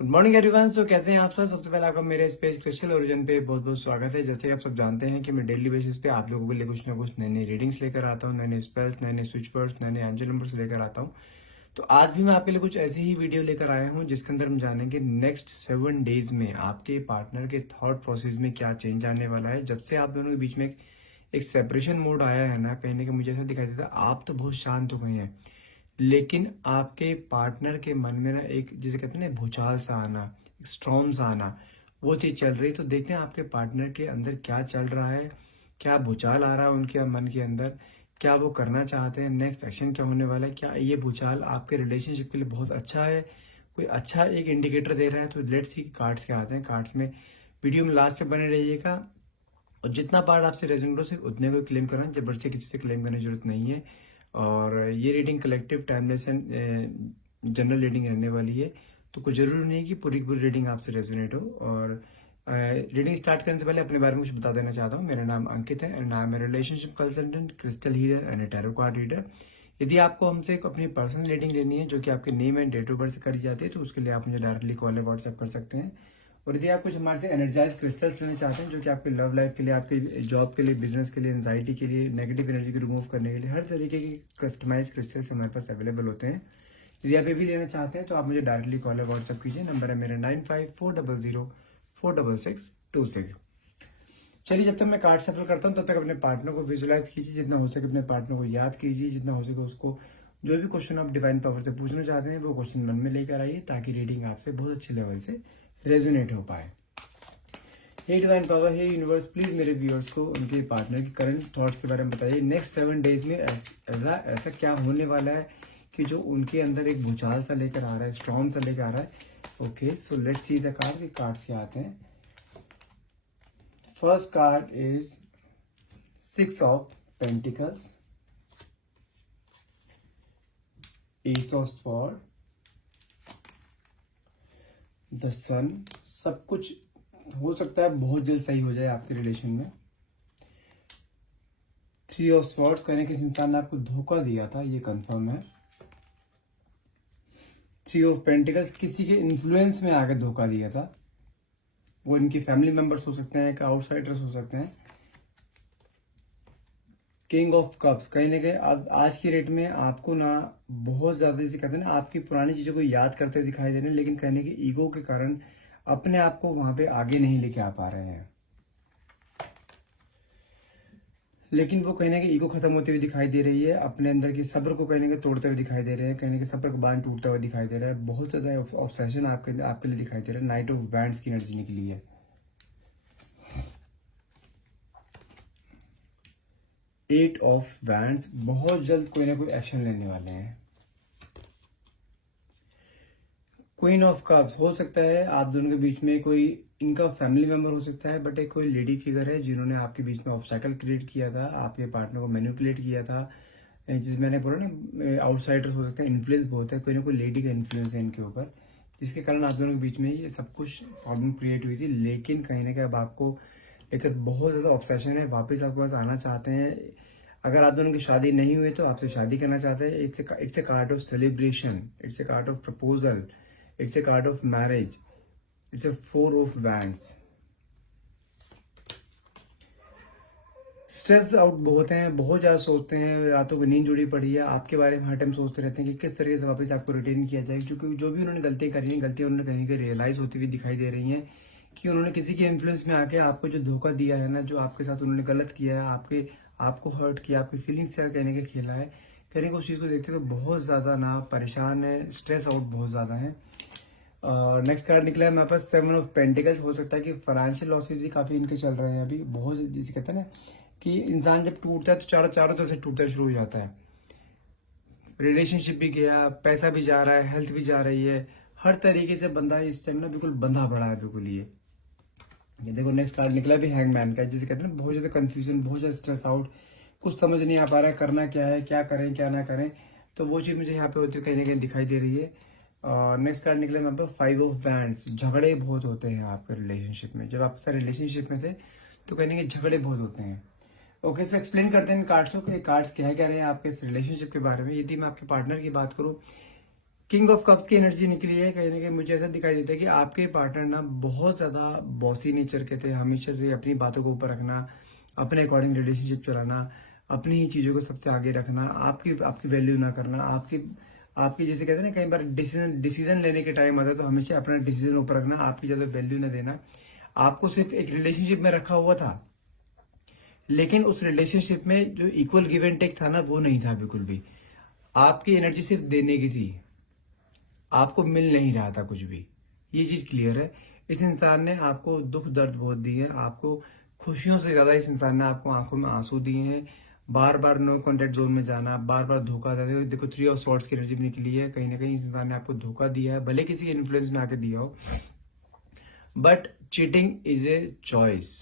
Good morning everyone. सो कैसे हैं आप सब। सबसे पहले आपका मेरे स्पेस क्रिस्टल ओरिजिन पे बहुत बहुत स्वागत है। जैसे कि आप सब जानते हैं कि मैं डेली बेसिस पे आप लोगों के लिए कुछ ना कुछ नई नई रीडिंग्स लेकर आता हूँ, नए नए स्पेल्स, नए नए स्विच वर्ड्स, नए नए एंजल नंबर्स लेकर आता हूँ। तो आज भी मैं आपके लिए कुछ ऐसी ही वीडियो लेकर आया हूँ जिसके अंदर हम जानेंगे नेक्स्ट 7 डेज में आपके पार्टनर के थॉट प्रोसेस में क्या चेंज आने वाला है। जब से आप दोनों के बीच में एक सेपरेशन मोड आया है ना, कहीं ना कहीं मुझे ऐसा दिखाई देता है आप तो बहुत शांत हो गए हैं, लेकिन आपके पार्टनर के मन में ना एक जिसे कहते हैं ना भूचाल सा आना, एक स्ट्रॉम सा आना, वो चीज चल रही है। तो देखते हैं आपके पार्टनर के अंदर क्या चल रहा है, क्या भूचाल आ रहा है उनके मन के अंदर, क्या वो करना चाहते हैं, नेक्स्ट एक्शन क्या होने वाला है, क्या ये भूचाल आपके रिलेशनशिप के लिए बहुत अच्छा है, कोई अच्छा एक इंडिकेटर दे रहा है। तो लेट्स सी कार्ड्स क्या आते हैं। कार्ड्स में वीडियो में लास्ट से बने रहिएगा और जितना पार्ट आपसे रेजोनेट हो सिर्फ उतने को क्लेम करना, जबरदस्ती किसी से क्लेम करने की जरूरत नहीं है। और ये reading collective timeless and general reading रहने वाली है, तो कुछ जरूरी नहीं कि पूरी की पूरी रीडिंग आपसे रेजोनेट हो। और रीडिंग स्टार्ट करने से पहले अपने बारे में कुछ बता देना चाहता हूँ। मेरा नाम अंकित है and I am a relationship consultant, crystal healer and a tarot card reader. यदि आपको हमसे एक अपनी पर्सनल रीडिंग लेनी है जो कि आपके name and date of birth से करी जाती है, तो उसके लिए आप मुझे डायरेक्टली कॉल या व्हाट्सएप कर सकते हैं। और यदि आप कुछ हमारे से एनर्जाइज क्रिस्टल्स लेना चाहते हैं जो कि आपके लव लाइफ के लिए, आपके जॉब के लिए, बिजनेस के लिए, एंजाइटी के लिए, नेगेटिव एनर्जी को रिमूव करने के लिए, हर तरीके की कस्टमाइज क्रिस्टल्स हमारे पास अवेलेबल होते हैं। यदि आप ये भी लेना चाहते हैं तो आप मुझे डायरेक्टली कॉल या व्हाट्सएप कीजिए। नंबर है मेरा 9540046626। चलिए, जब तक मैं कार्ड सफल करता हूँ तब तक अपने पार्टनर को विजुलाइज कीजिए, जितना हो सके अपने पार्टनर को याद कीजिए, जितना हो सके उसको जो भी क्वेश्चन आप डिवाइन पावर से पूछना चाहते हैं वो क्वेश्चन मन में लेकर आइए, ताकि रीडिंग आपसे बहुत अच्छे लेवल से रेजोनेट हो पाए। हे डिवाइन पावर, हे यूनिवर्स, प्लीज मेरे व्यूअर्स को उनके पार्टनर की करंट थॉट्स के बारे में बताइए। नेक्स्ट 7 डेज में ऐसा क्या होने वाला है कि जो उनके अंदर एक भूचाल सा लेकर आ रहा है, स्ट्रॉन्ग सा लेकर आ रहा है। Okay, so let's see the cards. Cards क्या आते हैं। First card is 6 of pentacles, ace of sword, the sun. सब कुछ हो सकता है बहुत जल्द सही हो जाए आपके रिलेशन में। 3 ऑफ स्वॉर्ड्स, कहने किसी इंसान ने आपको धोखा दिया था, ये कंफर्म है। 3 ऑफ पेंटिकल्स, किसी के इन्फ्लुएंस में आकर धोखा दिया था। वो इनके फैमिली मेंबर्स हो सकते हैं, आउटसाइडर्स हो सकते हैं। किंग ऑफ कप्स, कहीं ना कहीं अब आज की डेट में आपको ना बहुत ज्यादा, जैसे कहते हैं ना, आपकी पुरानी चीजों को याद करते दिखाई दे रहे हैं, लेकिन कहने के ईगो के कारण अपने आप को वहां पे आगे नहीं लेके आ पा रहे हैं। लेकिन वो कहने के ईगो खत्म होते हुए दिखाई दे रही है, अपने अंदर की सब्र को कहने के तोड़ते हुए दिखाई दे रहे हैं, कहने के सब्र का बांध टूटता हुआ दिखाई दे रहा है। बहुत ज्यादा ऑब्सेशन आपके लिए दिखाई दे रहा है। नाइट ऑफ वैंड्स की एनर्जी निकली है। एट ऑफ वैंड्स, बहुत जल्द कोई ना कोई एक्शन लेने वाले हैं। क्वीन ऑफ कप्स, हो सकता है आप दोनों के बीच में कोई इनका फैमिली मेंबर हो सकता है, बट एक कोई लेडी फिगर है जिन्होंने आपके बीच में ऑब्स्टैकल क्रिएट किया था, आपके पार्टनर को मैनिपुलेट किया था। जिस मैंने बोला ना, आउटसाइडर्स हो सकते हैं, इन्फ्लुएंस बहुत है, कोई ना कोई लेडी का इन्फ्लुएंस है इनके ऊपर, जिसके कारण आप दोनों के बीच में ये सब कुछ प्रॉब्लम क्रिएट हुई थी। लेकिन कहीं ना कहीं अब आपको एक बहुत ज्यादा ऑब्सेशन है, वापस आपके पास आना चाहते हैं। अगर आप दोनों की शादी नहीं हुई तो आपसे शादी करना चाहते हैं। It's a card of celebration, it's a card of proposal, it's a card of marriage, it's a 4 of wands. Stress out बहुत हैं, बहुत ज्यादा सोचते हैं, रातों की नींद जुड़ी पड़ी है, आपके बारे में हर टाइम सोचते रहते हैं कि किस तरीके से वापस आपको रिटेन किया जाए। क्योंकि जो भी उन्होंने गलतियां करी हैं, गलतियां उन्होंने कहीं कहीं रियलाइज होती हुई दिखाई दे रही हैं कि उन्होंने किसी के इन्फ्लुएंस में आके आपको जो धोखा दिया है ना, जो आपके साथ उन्होंने गलत किया है, आपको हर्ट किया, आपकी फीलिंग्स से कहने का खेला है, कहने को उस चीज को देखते हुए बहुत ज्यादा ना परेशान है, स्ट्रेस आउट बहुत ज्यादा है। और नेक्स्ट कार्ड निकला है मेरे पास 7 ऑफ पेंटिकल्स। हो सकता है कि फाइनेंशियल लॉसेज भी काफी इनके चल रहे हैं अभी, बहुत, जिसे कहते हैं ना कि इंसान जब टूटता है तो चारों तरफ से टूटना शुरू हो जाता है। रिलेशनशिप भी गया, पैसा भी जा रहा है, हेल्थ भी जा रही है, हर तरीके से बंदा इस टाइम ना बिल्कुल बंधा पड़ा है बिल्कुल। ये देखो नेक्स्ट कार्ड निकला भी हैंगमैन का, जिसे कहते हैं ना बहुत ज्यादा कंफ्यूजन, बहुत ज्यादा स्ट्रेस आउट, कुछ समझ नहीं आ पा रहा है करना क्या है, क्या करें क्या ना करें। तो वो चीज मुझे यहाँ पे होती है, कहीं ना कहीं दिखाई दे रही है। और नेक्स्ट कार्ड निकला मेरे पास 5 ऑफ वैंड्स। झगड़े बहुत होते हैं आपके रिलेशनशिप में, जब आप सर रिलेशनशिप में थे तो कहने के झगड़े बहुत होते हैं। ओके, सो एक्सप्लेन करते हैं इन कार्ड्स को कि कार्ड्स क्या कह रहे हैं आपके इस रिलेशनशिप के बारे में। यदि मैं आपके पार्टनर की बात करूं, किंग ऑफ कप्स की एनर्जी निकली है। कहीं ना कहीं मुझे ऐसा दिखाई देता है कि आपके पार्टनर ना बहुत ज्यादा बॉसी नेचर के थे, हमेशा से अपनी बातों को ऊपर रखना, अपने अकॉर्डिंग रिलेशनशिप चलाना, अपनी ही चीजों को सबसे आगे रखना, आपकी आपकी वैल्यू ना करना, आपकी आपकी जैसे कहते हैं ना, कई बार डिसीजन डिसीजन लेने के टाइम आता है तो हमेशा अपना डिसीजन ऊपर रखना, आपकी ज्यादा वैल्यू ना देना। आपको सिर्फ एक रिलेशनशिप में रखा हुआ था, लेकिन उस रिलेशनशिप में जो इक्वल गिव एंड टेक था ना, वो नहीं था बिल्कुल भी। आपकी एनर्जी सिर्फ देने की थी, आपको मिल नहीं रहा था कुछ भी। ये चीज क्लियर है। इस इंसान ने आपको दुख दर्द बहुत दिए हैं, आपको खुशियों से ज्यादा इस इंसान ने आपको आंखों में आंसू दिए हैं। बार बार नो कॉन्टेक्ट जोन में जाना, बार बार धोखा देते। देखो 3 ऑफ सॉर्ड्स की एनर्जी भी निकली है। कहीं ना कहीं इस इंसान ने आपको धोखा दिया है, भले किसी इन्फ्लुएंस में आके दिया हो, but cheating is a choice.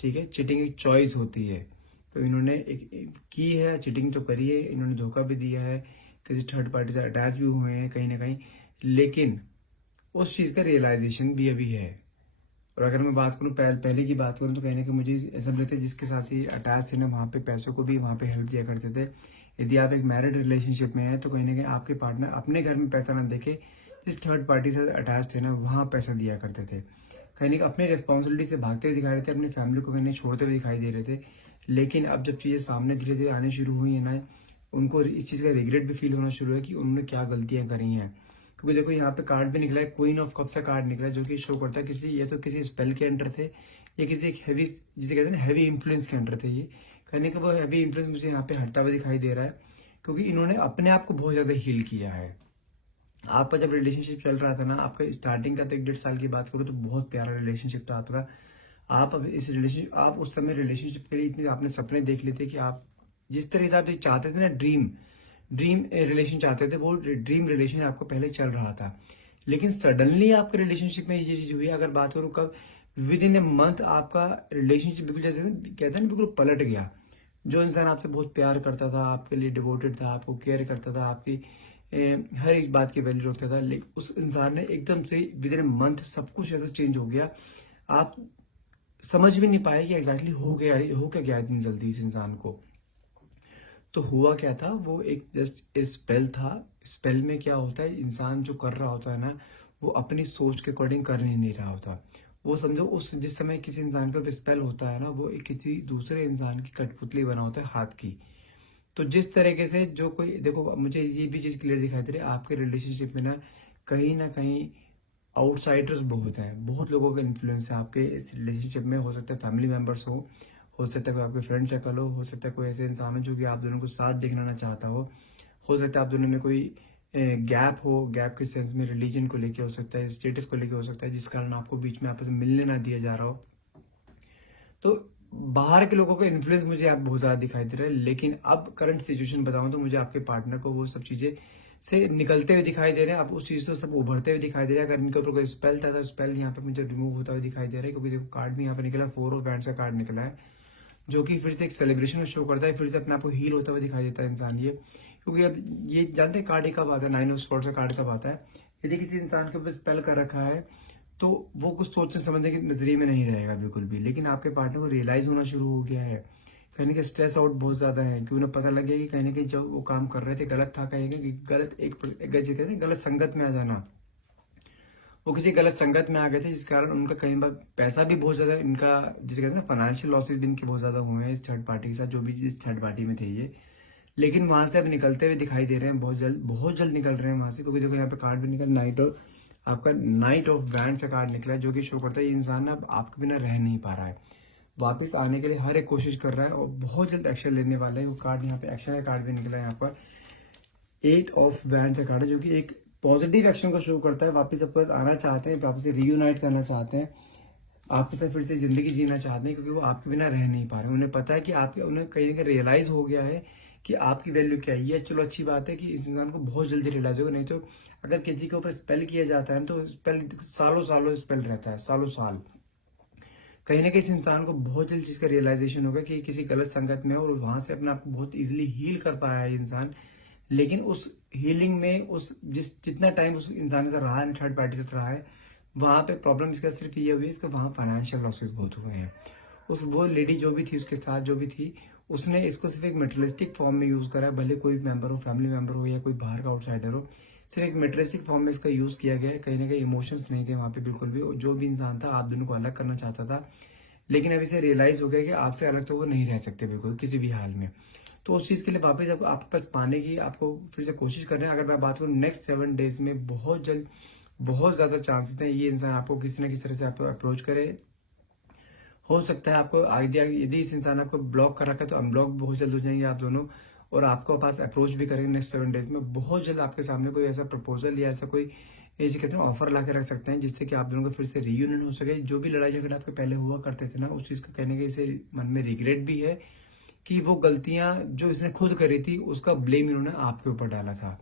ठीक है, चीटिंग एक चॉइस होती है। तो इन्होंने एक की है, चीटिंग तो करी है, इन्होंने धोखा भी दिया है, किसी थर्ड पार्टी से अटैच भी हुए हैं कहीं ना कहीं, लेकिन उस चीज का रियलाइजेशन भी अभी है। और अगर मैं बात करूं पहले की बात करूं तो कहीं ना कहीं मुझे ऐसा लगता है जिसके साथ ही अटैच थे ना, वहां पे पैसों को भी वहां पे हेल्प दिया करते थे। यदि आप एक मैरिड रिलेशनशिप में है तो कहीं ना कहीं आपके पार्टनर अपने घर में पैसा ना देके जिस थर्ड पार्टी से अटैच थे ना, वहां पैसा दिया करते थे। कहीं ना कहीं अपनी रिस्पॉन्सिबिलिटी से भागते हुए दिखाई रहे थे, अपनी फैमिली को कहीं छोड़ते हुए दिखाई दे रहे थे। लेकिन अब जब चीजें सामने धीरे धीरे आने शुरू हुई है ना, उनको इस चीज का रिग्रेट भी फील होना शुरू है कि उन्होंने क्या गलतियां करी हैं। क्योंकि देखो यहाँ पे कार्ड भी निकला है, क्वीन ऑफ कप्स का कार्ड निकला है, जो कि शो करता है किसी या तो किसी स्पेल के अंडर थे, या किसी एक हैवी, जिसे कहते हैं ना हैवी इन्फ्लुएंस के अंडर थे। ये कहने का वो हैवी इन्फ्लुएंस मुझे यहाँ पे हटता हुआ दिखाई दे रहा है, क्योंकि इन्होंने अपने आप को बहुत ज्यादा हील किया है। आपका जब रिलेशनशिप चल रहा था ना, आपका स्टार्टिंग का तो 1-1.5 साल की बात करो तो बहुत प्यारा रिलेशनशिप था आपका। आप अब इस रिलेशनशिप, आप उस समय रिलेशनशिप के लिए इतने आपने सपने देख लेते कि आप जिस तरह से आप चाहते थे ना, ड्रीम ड्रीम रिलेशन चाहते थे, वो ड्रीम रिलेशन आपको पहले चल रहा था। लेकिन सडनली आपके रिलेशनशिप में ये चीज हुई। अगर बात करूं कब, विद इन ए मंथ आपका रिलेशनशिप बिल्कुल जैसे कहते हैं ना, बिल्कुल पलट गया। जो इंसान आपसे बहुत प्यार करता था, आपके लिए डिवोटेड था, आपको केयर करता था, आपकी हर एक बात की वैल्यू रखता था, लेकिन उस इंसान ने एकदम से विद इन ए मंथ सब कुछ ऐसा चेंज हो गया। आप समझ भी नहीं पाए कि एग्जैक्टली हो क्या गया इतनी जल्दी इस इंसान को। तो हुआ क्या था, वो एक जस्ट स्पेल था। स्पेल में क्या होता है, इंसान जो कर रहा होता है ना, वो अपनी सोच के अकॉर्डिंग कर नहीं रहा होता। वो समझो उस जिस समय किसी इंसान का स्पेल होता है ना, वो एक किसी दूसरे इंसान की कठपुतली बना होता है हाथ की। तो जिस तरीके से जो कोई, देखो मुझे ये भी चीज क्लियर दिखाई दे रही है आपके रिलेशनशिप में ना कहीं आउटसाइडर्स बहुत हैं, बहुत लोगों का इन्फ्लुएंस है आपके इस रिलेशनशिप में। हो सकता है फैमिली मेंबर्स हो सकता है कोई आपके फ्रेंड सर्कल हो सकता है कोई ऐसे इंसान हो जो कि आप दोनों को साथ देखना ना चाहता हो सकता है आप दोनों में कोई गैप हो, गैप के सेंस में रिलीजन को लेके हो सकता है, स्टेटस को लेके हो सकता है, जिस कारण आपको बीच में आपस में मिलने ना दिया जा रहा हो। तो बाहर के लोगों का इन्फ्लुएंस मुझे आप बहुत ज्यादा दिखाई दे रहा है। लेकिन अब करंट सिचुएशन बताऊं तो मुझे आपके पार्टनर को वो सब चीजें से निकलते हुए दिखाई दे रहे हैं, आप उस चीज से सब उभरते हुए दिखाई दे रहे हैं। अगर इनके ऊपर कोई स्पेल था तो स्पेल यहाँ पे मुझे रिमूव होता हुआ दिखाई दे रहा है, क्योंकि देखो कार्ड भी यहाँ पे निकला, 4 ऑफ वैंड्स का कार्ड निकला है, जो कि फिर से एक सेलिब्रेशन शो करता है, फिर से अपने आप को हील होता हुआ दिखाई देता है इंसान ये। क्योंकि अब ये जानते हैं कार्ड कब आता है, 9 ऑफ स्वॉर्ड्स का कार्ड कब आता है। यदि किसी इंसान के ऊपर स्पेल कर रखा है तो वो कुछ सोचने समझने के नजरिए में नहीं रहेगा बिल्कुल भी। लेकिन आपके पार्टनर को रियलाइज होना शुरू हो गया है, कहीं ना कहीं स्ट्रेस आउट बहुत ज्यादा है, क्योंकि उन्हें पता लग गया कि कहीं ना कहीं जो वो काम कर रहे थे गलत था, कहीं कि गलत एक गलत संगत में आ जाना, वो किसी गलत संगत में आ गए थे, जिस कारण उनका कई बार पैसा भी बहुत ज्यादा, इनका जिसे कहते हैं ना फाइनेंशियल लॉसेज भी इनके बहुत ज्यादा हुए हैं इस थर्ड पार्टी के साथ, जो भी इस थर्ड पार्टी में थे ये। लेकिन वहां से अब निकलते हुए दिखाई दे रहे हैं, बहुत जल्द निकल रहे हैं वहां से। क्योंकि देखो यहाँ पे कार्ड भी निकल, आपका नाइट ऑफ वैंड्स का कार्ड निकला है, जो कि शो करता है ये इंसान अब आपके बिना रह नहीं पा रहा है, वापस आने के लिए हर एक कोशिश कर रहा है और बहुत जल्द एक्शन लेने वाला है। वो कार्ड यहाँ पे एक्शन का कार्ड भी निकला है, यहाँ पर 8 ऑफ वैंड्स का कार्ड है, जो कि एक पॉजिटिव एक्शन को शो करता है। वापस आपके पास आना चाहते हैं, वापस से रीयूनाइट करना चाहते हैं, आपके साथ फिर से जिंदगी जीना चाहते हैं, क्योंकि वो आपके बिना रह नहीं पा रहे। उन्हें पता है कि आपके, उन्हें कहीं ना कहीं रियलाइज हो गया है कि आपकी वैल्यू क्या है। ये चलो अच्छी बात है कि इस इंसान को बहुत जल्दी रियलाइज होगा। नहीं तो अगर किसी के ऊपर स्पेल किया जाता है तो स्पेल सालों सालों स्पेल रहता है, सालों साल। कहीं ना कहीं इस इंसान को बहुत जल्द चीज का रियलाइजेशन होगा कि किसी गलत संगत में है, और वहां से अपने आप को बहुत इजीली हील कर पाया है इंसान। लेकिन उस हीलिंग में जितना टाइम उस इंसान का रहा है, थर्ड पार्टी से रहा है, वहां पे प्रॉब्लम इसका सिर्फ ये हुई है, इसका वहां फाइनेंशियल लॉसेस बहुत हुए हैं। उस वो लेडी जो भी थी, उसके साथ जो भी थी, उसने इसको सिर्फ एक मटेरियलिस्टिक फॉर्म में यूज करा है। भले कोई मेंबर हो, फैमिली मेंबर हो या कोई बाहर का आउटसाइडर हो, सिर्फ एक मटेरियलिस्टिक फॉर्म में इसका यूज किया गया है। कहीं ना कहीं इमोशंस नहीं थे वहां पे बिल्कुल भी। और जो भी इंसान था, आप दोनों को अलग करना चाहता था, लेकिन अभी से रियलाइज हो गया कि आपसे अलग तो वो नहीं रह सकते बिल्कुल किसी भी हाल में। तो उस चीज के लिए वापस जब आपके पास पाने की आपको फिर से कोशिश कर रहे हैं। अगर मैं बात करूँ नेक्स्ट 7 डेज में, बहुत जल्द बहुत ज्यादा चांसेस हैं ये इंसान आपको किसी न किसी तरह से आपको अप्रोच करे। हो सकता है आपको आइडिया, यदि इस इंसान ने आपको ब्लॉक कर रखा है तो अनब्लॉक बहुत जल्द हो जाएंगे आप दोनों, और आपको पास अप्रोच भी करेंगे नेक्स्ट 7 डेज में। बहुत जल्द आपके सामने कोई ऐसा प्रपोजल या ऐसा कोई ऐसे कहते हैं ऑफर ला के रख सकते हैं, जिससे कि आप दोनों का फिर से रीयूनियन हो सके। जो भी लड़ाई झगड़ा आपके पहले हुआ करते थे ना, उस चीज का कहने के इसे मन में रिग्रेट भी है कि वो गलतियां जो इसने खुद करी थी उसका ब्लेम इन्होंने आपके ऊपर डाला था।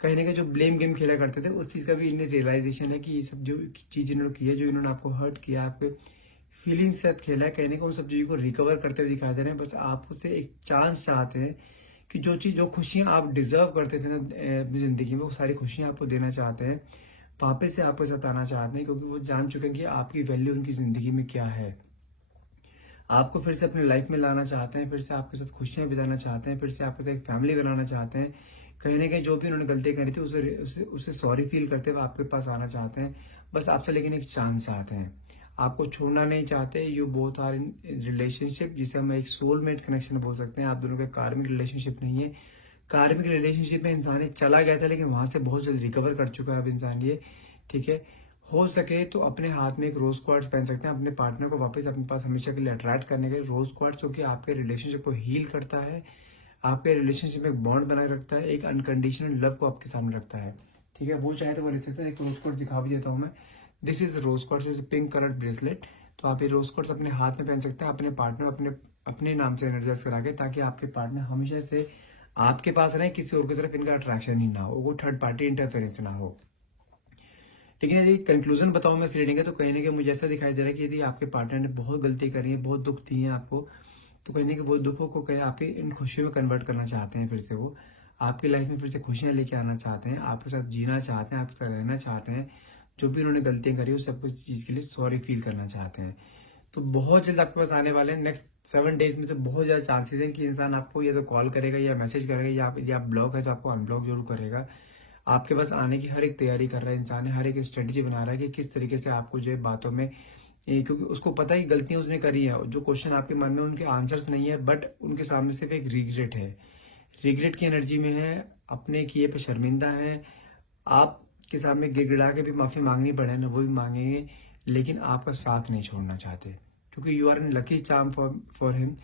कहीं ना कहीं जो ब्लेम गेम खेला करते थे, उस चीज का भी इन्हें रियलाइजेशन है कि ये सब जो चीज इन्होंने की है, जो इन्होंने आपको हर्ट किया, आपके फीलिंग्स के साथ खेला है, कहने को उन सब चीजों को रिकवर करते हुए दिखाते रहे। बस आप उससे एक चांस चाहते हैं कि जो खुशियां आप डिजर्व करते थे ना अपनी जिंदगी में, वो सारी खुशियां आपको देना चाहते हैं, वापस से आपको सताना चाहते हैं, क्योंकि वो जान चुके हैं कि आपकी वैल्यू उनकी जिंदगी में क्या है। आपको फिर से अपनी लाइफ में लाना चाहते हैं, फिर से आपके साथ खुशियां बिताना चाहते हैं, फिर से आपके साथ एक फैमिली बनाना चाहते हैं। कहीं ना कहीं जो भी उन्होंने गलती करी थी उसे सॉरी फील करते हुए आपके पास आना चाहते हैं। बस आपसे लेकिन एक चांस चाहते हैं, आपको छोड़ना नहीं चाहते। You both are in relationship, जिसे हम एक सोलमेट कनेक्शन बोल सकते हैं। आप दोनों का कार्मिक रिलेशनशिप नहीं है। कार्मिक रिलेशनशिप में इंसान ये चला गया था, लेकिन वहां से बहुत जल्द रिकवर कर चुका है अब इंसान ये, ठीक है। हो सके तो अपने हाथ में एक रोज क्वार्ट्स पहन सकते हैं, अपने पार्टनर को वापस अपने पास हमेशा के लिए अट्रैक्ट करने के लिए। रोज क्वार्ट्स जो कि आपके रिलेशनशिप को हील करता है, आपके रिलेशनशिप में एक बॉन्ड बनाए रखता है, एक अनकंडीशनल लव को आपके सामने रखता है, ठीक है। वो चाहे तो वो ले सकते हैं। एक रोज क्वार्ट्स दिखा भी देता हूँ मैं। This is rose quartz, is pink colour bracelet. तो आप ये रोज क्वार्ट्स अपने हाथ में पहन सकते हैं, अपने पार्टनर अपने अपने नाम से एनर्जाइज करा के, ताकि आपके पार्टनर हमेशा से आपके पास रहे, किसी और की तरफ इनका अट्रैक्शन ही ना हो, वो थर्ड पार्टी इंटरफेरेंस ना हो। लेकिन यदि कंक्लूजन बताऊं मैं इस रीडिंग का, तो कहीं ना कहीं मुझे ऐसा दिखाई दे रहा है कि यदि आपके पार्टनर ने बहुत गलती करी है, बहुत दुख दी है आपको, तो कहीं ना कहीं वो दुखों को कहीं आपकी इन खुशियों में कन्वर्ट करना चाहते हैं। फिर से वो आपकी लाइफ में फिर से खुशियां लेके आना चाहते हैं, आपके साथ जीना चाहते हैं, आपके साथ रहना चाहते हैं। जो भी उन्होंने गलतियां करी उस सब कुछ चीज के लिए सॉरी फील करना चाहते हैं। तो बहुत जल्द आपके पास आने वाले हैं नेक्स्ट 7 डेज में। तो बहुत ज्यादा चांसेस है कि इंसान आपको या तो कॉल करेगा या मैसेज करेगा, या यदि आप ब्लॉक है तो आपको अनब्लॉक जरूर करेगा। आपके पास आने की हर एक तैयारी कर रहा है इंसान, हर एक स्ट्रेटेजी बना रहा है कि किस तरीके से आपको जो है बातों में, क्योंकि उसको पता है कि गलतियां उसने करी है, जो क्वेश्चन आपके मन में उनके आंसर्स नहीं है, बट उनके सामने सिर्फ एक रिग्रेट है, रिग्रेट की एनर्जी में है, अपने किए पे शर्मिंदा है। आपके सामने गिड़गिड़ा के भी माफी मांगनी पड़े ना, वो भी मांगेंगे, लेकिन आपका साथ नहीं छोड़ना चाहते, क्योंकि you are an lucky charm for him.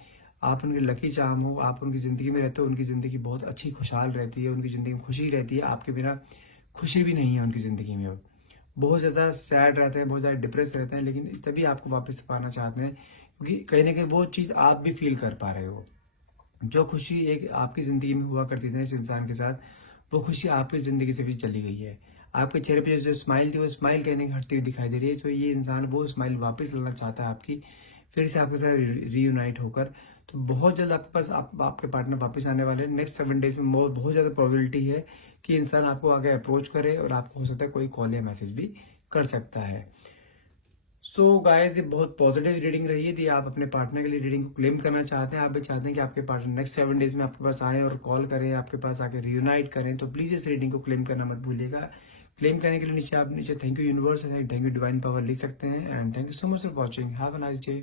आप उनके लकी चार्म हो, आप उनकी जिंदगी में रहते हो, उनकी जिंदगी बहुत अच्छी खुशहाल रहती है, उनकी जिंदगी में खुशी रहती है, आपके बिना खुशी भी नहीं है उनकी जिंदगी में। अब बहुत ज्यादा सैड रहते हैं, बहुत ज्यादा डिप्रेस रहते हैं, लेकिन तभी आपको वापस पाना चाहते हैं, क्योंकि कहीं ना कहीं वो चीज आप भी फील कर पा रहे हो। जो खुशी एक आपकी जिंदगी में हुआ करती थी इस इंसान के साथ, वो खुशी आपकी जिंदगी से भी चली गई है। आपके चेहरे पे जो स्माइल थी, वो स्माइल कहने की हटती हुई दिखाई दे रही है। तो ये इंसान वो स्माइल वापस लाना चाहता है आपकी, फिर से आपके साथ रीयूनाइट होकर। तो बहुत जल्द आपके पास आपके पार्टनर वापस आने वाले हैं नेक्स्ट 7 डेज में। बहुत ज्यादा प्रोबेबिलिटी है कि इंसान आपको आगे अप्रोच करे, और आपको हो सकता है कोई कॉल या मैसेज भी कर सकता है। सो गाइस, ये बहुत पॉजिटिव रीडिंग रही है। यदि आप अपने पार्टनर के लिए रीडिंग को क्लेम करना चाहते हैं, आप भी चाहते हैं कि आपके पार्टनर नेक्स्ट 7 डेज में आपके पास आए और कॉल करें, आपके पास आके रियूनाइट करें, तो प्लीज इस रीडिंग को क्लेम करना मत भूलिएगा। क्लेम करने के लिए नीचे आप thank you universe, thank you divine power लिख सकते हैं। And thank you so much for watching. Have a nice day.